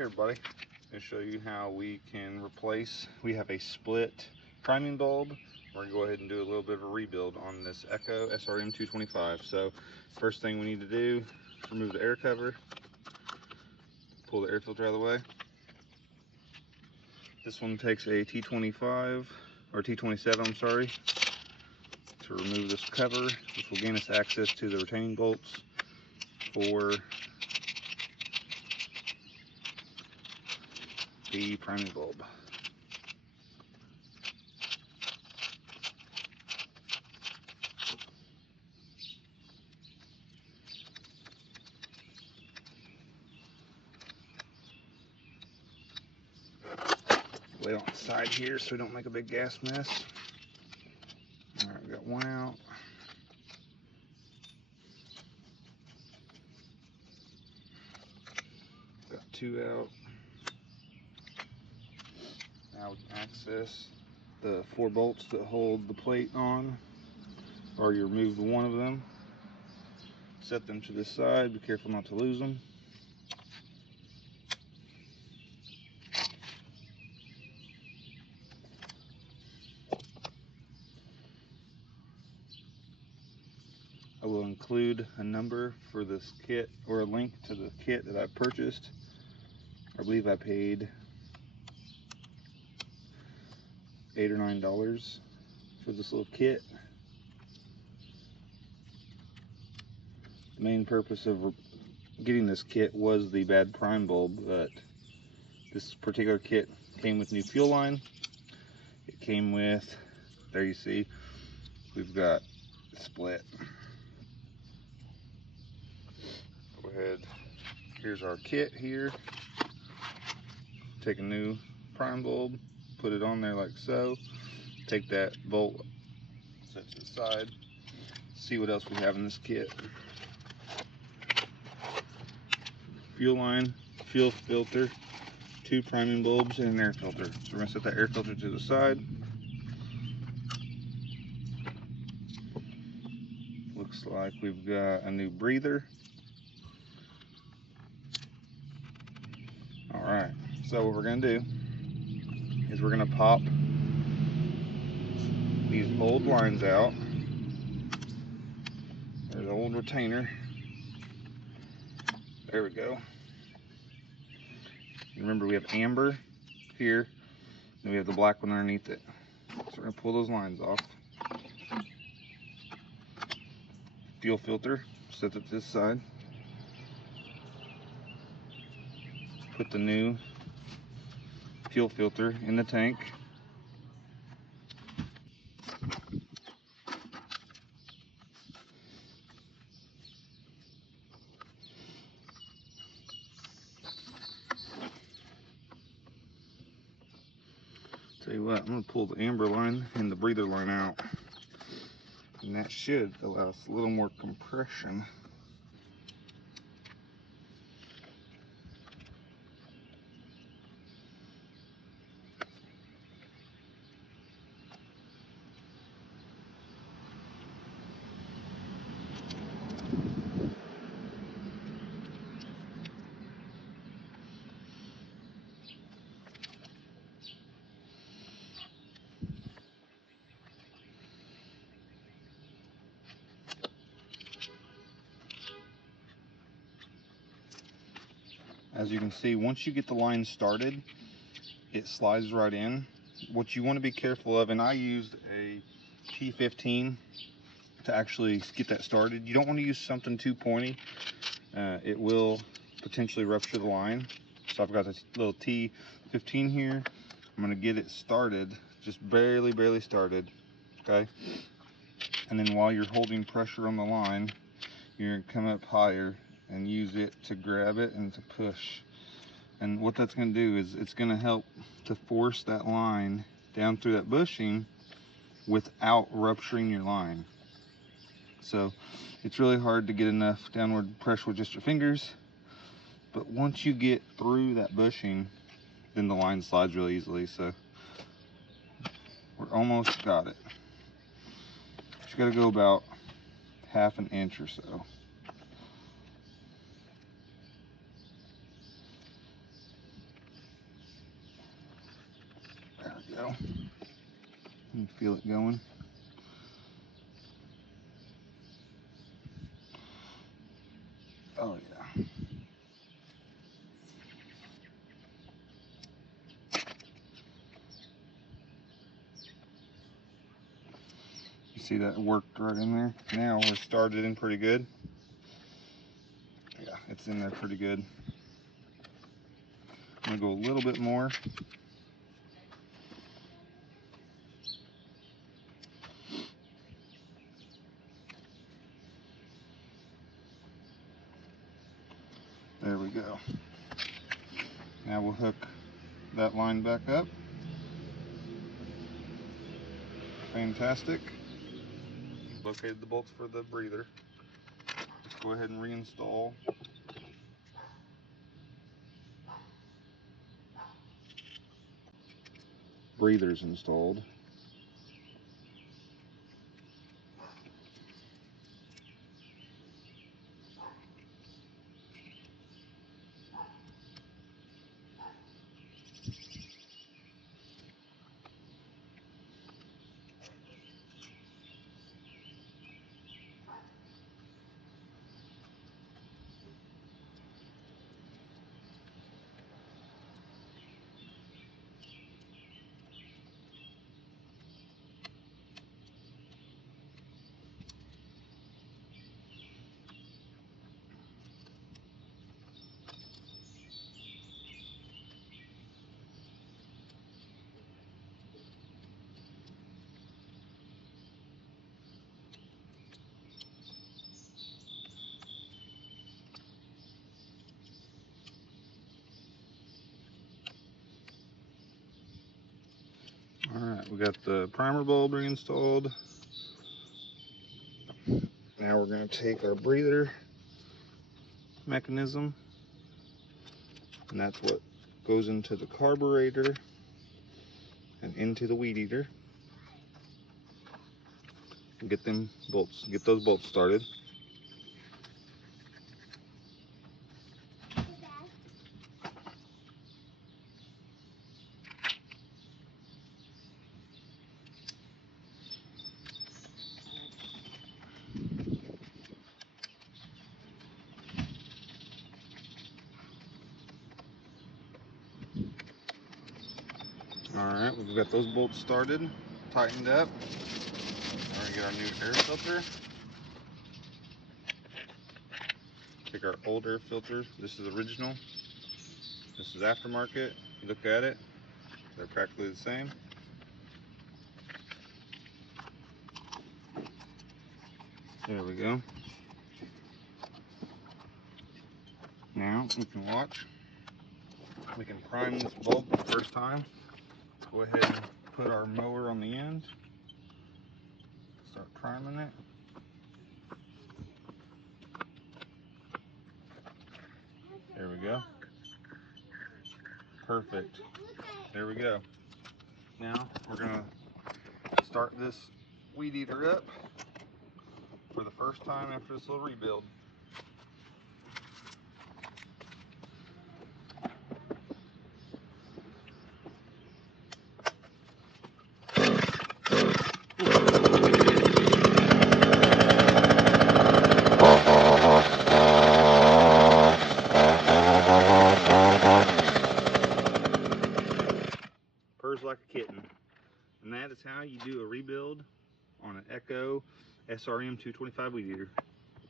Hey everybody, I'm going to show you how we can replace, we have a split priming bulb. We're going to go ahead and do a little bit of a rebuild on this Echo SRM 225. So first thing we need to do is remove the air cover, pull the air filter out of the way. This one takes a T25, or T27, I'm sorry, to remove this cover. This will gain us access to the retaining bolts for the priming bulb. Lay it on the side here so we don't make a big gas mess. Alright, we got one out. Got two out. Now we can access the 4 bolts that hold the plate on. Already removed one of them. Set them to the side. Be careful not to lose them. I will include a number for this kit, or a link to the kit that I purchased. I believe I paid $8 or $9 for this little kit. The main purpose of getting this kit was the bad prime bulb, but this particular kit came with new fuel line. It came with, there you see, we've got split. Go ahead, here's our kit here. Take a new prime bulb, put it on there like so. Take that bolt, set to the side. See what else we have in this kit. Fuel line, fuel filter, 2 priming bulbs, and an air filter. So we're going to set that air filter to the side. Looks like we've got a new breather. Alright, so what we're going to do is we're going to pop these old lines out. There's an old retainer. There we go. Remember, we have amber here, and we have the black one underneath it. So we're going to pull those lines off. Fuel filter, set it to this side. Put the new fuel filter in the tank. Tell you what, I'm going to pull the amber line and the breather line out, and that should allow us a little more compression. As you can see, once you get the line started, it slides right in. What you want to be careful of, and I used a T15 to actually get that started. You don't want to use something too pointy. It will potentially rupture the line. So I've got this little T15 here. I'm going to get it started, just barely started, okay? And then while you're holding pressure on the line, you're going to come up higher and use it to grab it and to push. And what that's going to do is it's going to help to force that line down through that bushing without rupturing your line. So it's really hard to get enough downward pressure with just your fingers, but once you get through that bushing, then the line slides really easily. So we're almost got it. Just got to go about ½ an inch or so. go. You can feel it going. Oh yeah. You see that worked right in there? Now we're started in pretty good. Yeah, it's in there pretty good. I'm gonna go a little bit more. There we go. Now we'll hook that line back up. Fantastic. Located the bolts for the breather. Let's go ahead and reinstall. Breathers installed. Alright, we got the primer bulb reinstalled. Now we're going to take our breather mechanism, and that's what goes into the carburetor and into the weed eater. Get those bolts started. Alright, we've got those bolts started, tightened up. We're going to get our new air filter. Take our old air filter. This is original. This is aftermarket. You look at it, they're practically the same. There we go. Now we can watch. We can prime this bulb for the first time. Let's go ahead and put our mower on the end. Start priming it. There we go. Perfect. There we go. Now we're gonna start this weed eater up for the first time after this little rebuild. Purrs like a kitten. And that is how you do a rebuild on an Echo SRM 225 weed eater.